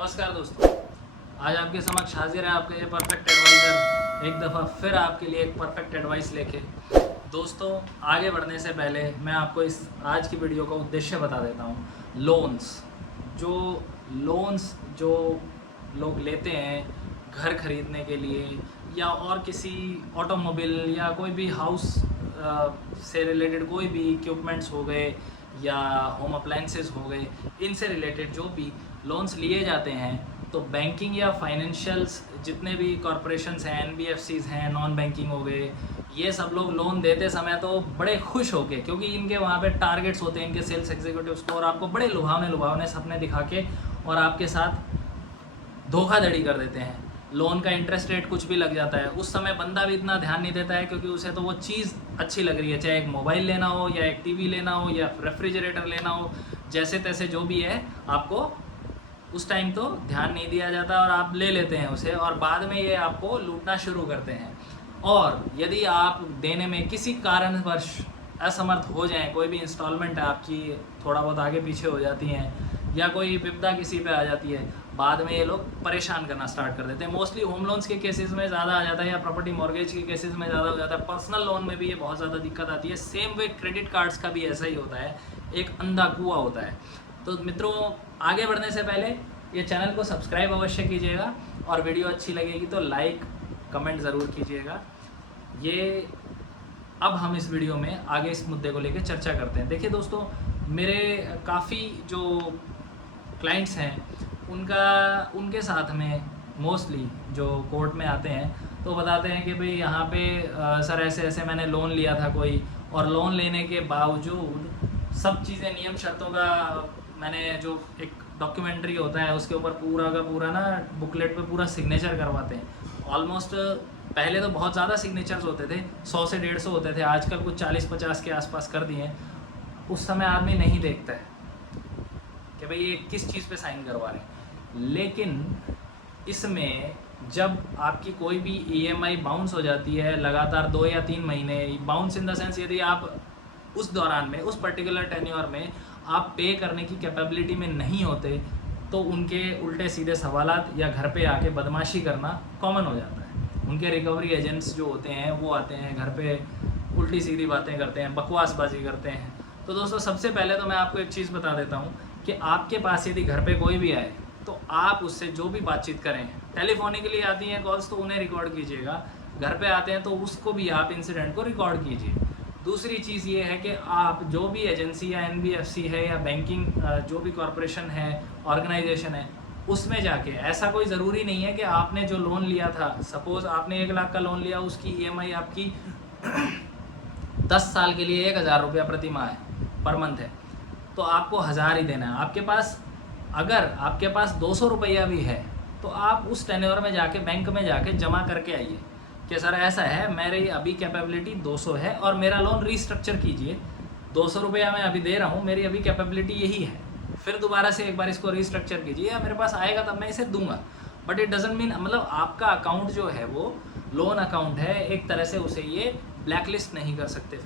नमस्कार दोस्तों, आज आपके समक्ष हाजिर है आपका ये परफेक्ट एडवाइज़र एक दफ़ा फिर आपके लिए एक परफेक्ट एडवाइस लेके। दोस्तों, आगे बढ़ने से पहले मैं आपको इस आज की वीडियो का उद्देश्य बता देता हूँ। लोन्स जो लोग लेते हैं घर खरीदने के लिए या और किसी ऑटोमोबाइल या कोई भी हाउस से रिलेटेड कोई भी इक्विपमेंट्स हो गए या होम अप्लाइंसेस हो गए, इनसे रिलेटेड जो भी लोन्स लिए जाते हैं, तो बैंकिंग या फाइनेंशियल्स जितने भी कॉरपोरेशंस हैं, एनबीएफसीज हैं, नॉन बैंकिंग हो गए, ये सब लोग लोन देते समय तो बड़े खुश होके, क्योंकि इनके वहाँ पे टारगेट्स होते हैं इनके सेल्स एग्जीक्यूटिव्स को, और आपको बड़े लुभावने सपने दिखा के और आपके साथ धोखाधड़ी कर देते हैं। लोन का इंटरेस्ट रेट कुछ भी लग जाता है, उस समय बंदा भी इतना ध्यान नहीं देता है क्योंकि उसे तो वो चीज़ अच्छी लग रही है, चाहे एक मोबाइल लेना हो या एक टीवी लेना हो या रेफ्रिजरेटर लेना हो, जैसे तैसे जो भी है, आपको उस टाइम तो ध्यान नहीं दिया जाता और आप ले लेते हैं उसे, और बाद में ये आपको लूटना शुरू करते हैं। और यदि आप देने में किसी कारणवश असमर्थ हो जाएं, कोई भी इंस्टॉलमेंट आपकी थोड़ा बहुत आगे पीछे हो जाती हैं या कोई विपदा किसी पे आ जाती है, बाद में ये लोग परेशान करना स्टार्ट कर देते हैं। मोस्टली होम लोन्स के केसेस में ज़्यादा आ जाता है या प्रॉपर्टी मॉर्गेज के केसेस में ज़्यादा हो जाता है। पर्सनल लोन में भी ये बहुत ज़्यादा दिक्कत आती है। सेम वे क्रेडिट कार्ड्स का भी ऐसा ही होता है, एक अंधा कुआं होता है। तो मित्रों, आगे बढ़ने से पहले ये चैनल को सब्सक्राइब अवश्य कीजिएगा और वीडियो अच्छी लगेगी तो लाइक कमेंट ज़रूर कीजिएगा। ये अब हम इस वीडियो में आगे इस मुद्दे को लेकर चर्चा करते हैं। देखिए दोस्तों, मेरे काफ़ी जो क्लाइंट्स हैं उनके साथ में मोस्टली जो कोर्ट में आते हैं तो बताते हैं कि भाई यहाँ पे सर ऐसे ऐसे मैंने लोन लिया था कोई, और लोन लेने के बावजूद सब चीज़ें नियम शर्तों का मैंने जो एक डॉक्यूमेंट्री होता है उसके ऊपर पूरा का पूरा ना बुकलेट पे पूरा सिग्नेचर करवाते हैं। ऑलमोस्ट पहले तो बहुत ज़्यादा सिग्नेचर्स होते थे, 100 से 150 होते थे, आजकल कुछ 40-50 के आसपास कर दिए। उस समय आदमी नहीं देखता है कि भाई ये किस चीज़ पे साइन करवा रहे हैं, लेकिन इसमें जब आपकी कोई भी ईएमआई बाउंस हो जाती है लगातार 2 या 3 महीने, बाउंस इन द सेंस यदि आप उस दौरान में उस पर्टिकुलर टेन्योर में आप पे करने की कैपेबिलिटी में नहीं होते, तो उनके उल्टे सीधे सवालात या घर पे आके बदमाशी करना कॉमन हो जाता है। उनके रिकवरी एजेंट्स जो होते हैं वो आते हैं घर पे, उल्टी सीधी बातें करते हैं, बकवासबाजी करते हैं। तो दोस्तों, सबसे पहले तो मैं आपको एक चीज़ बता देता हूँ कि आपके पास यदि घर पे कोई भी आए तो आप उससे जो भी बातचीत करें, टेलीफोनिकली आती हैं कॉल्स तो उन्हें रिकॉर्ड कीजिएगा, घर पे आते हैं तो उसको भी आप इंसिडेंट को रिकॉर्ड कीजिए। दूसरी चीज़ ये है कि आप जो भी एजेंसी या एनबीएफसी है या बैंकिंग जो भी कॉरपोरेशन है, ऑर्गेनाइजेशन है, उसमें जाके ऐसा कोई ज़रूरी नहीं है कि आपने जो लोन लिया था, सपोज़ आपने 1 लाख का लोन लिया, उसकी ईएमआई आपकी 10 साल के लिए 1000 रुपया प्रति माह है, पर मंथ है, तो आपको 1000 ही देना है। आपके पास अगर आपके पास 200 रुपया भी है तो आप उस टेन्योर में जाके बैंक में जाके जमा करके आइए कि सर ऐसा है, मेरी अभी कैपेबिलिटी 200 है और मेरा लोन रीस्ट्रक्चर कीजिए, 200 रुपया मैं अभी दे रहा हूँ, मेरी अभी कैपेबिलिटी यही है, फिर दोबारा से एक बार इसको रीस्ट्रक्चर कीजिए, या मेरे पास आएगा तब मैं इसे दूंगा। बट इट डजंट मीन, मतलब आपका अकाउंट जो है वो लोन अकाउंट है, एक तरह से उसे ये ब्लैकलिस्ट नहीं कर सकते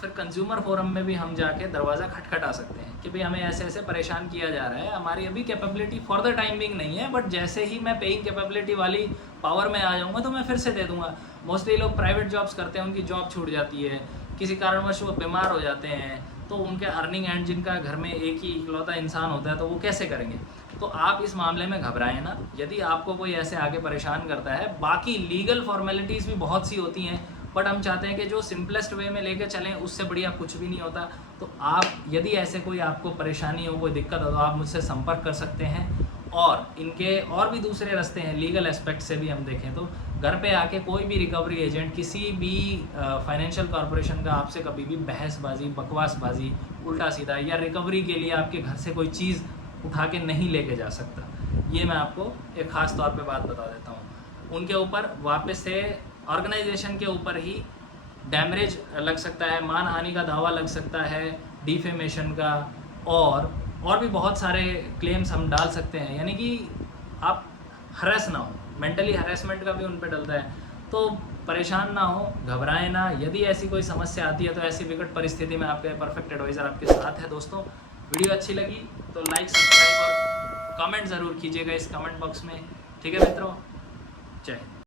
फिर कंज्यूमर फोरम में भी हम जाके दरवाज़ा खटखटा सकते हैं कि भाई हमें ऐसे ऐसे परेशान किया जा रहा है, हमारी अभी capability for the time being नहीं है, बट जैसे ही मैं पेइंग कैपेबिलिटी वाली पावर में आ जाऊंगा तो मैं फिर से दे दूंगा। मोस्टली लोग प्राइवेट जॉब्स करते हैं, उनकी जॉब छूट जाती है, किसी कारणवश वो बीमार हो जाते हैं, तो उनके अर्निंग एंड जिनका घर में एक ही इकलौता इंसान होता है तो वो कैसे करेंगे। तो आप इस मामले में घबराएं ना। यदि आपको कोई ऐसे आगे परेशान करता है, बाकी लीगल फॉर्मेलिटीज़ भी बहुत सी होती हैं, बट हम चाहते हैं कि जो सिंपलेस्ट वे में लेकर चलें, उससे बढ़िया कुछ भी नहीं होता। तो आप यदि ऐसे कोई आपको परेशानी हो, कोई दिक्कत हो, तो आप मुझसे संपर्क कर सकते हैं। और इनके और भी दूसरे रास्ते हैं, लीगल एस्पेक्ट से भी हम देखें तो घर पे आके कोई भी रिकवरी एजेंट किसी भी फाइनेंशियल कॉरपोरेशन का आपसे कभी भी बहसबाजी, बकवासबाजी, उल्टा सीधा या रिकवरी के लिए आपके घर से कोई चीज़ उठा के नहीं लेके जा सकता। ये मैं आपको एक ख़ास तौर पे बात बता देता हूँ। उनके ऊपर वापस से ऑर्गेनाइजेशन के ऊपर ही डैमरेज लग सकता है, मान हानि का दावा लग सकता है, डिफेमेशन का, और भी बहुत सारे क्लेम्स हम डाल सकते हैं। यानी कि आप हरेस ना हो, मेंटली हरेसमेंट का भी उन पर डलता है। तो परेशान ना हो, घबराएं ना। यदि ऐसी कोई समस्या आती है तो ऐसी विकट परिस्थिति में आपके परफेक्ट एडवाइज़र आपके साथ है। दोस्तों, वीडियो अच्छी लगी तो लाइक, सब्सक्राइब और कमेंट ज़रूर कीजिएगा इस कमेंट बॉक्स में। ठीक है मित्रों, जय हिंद।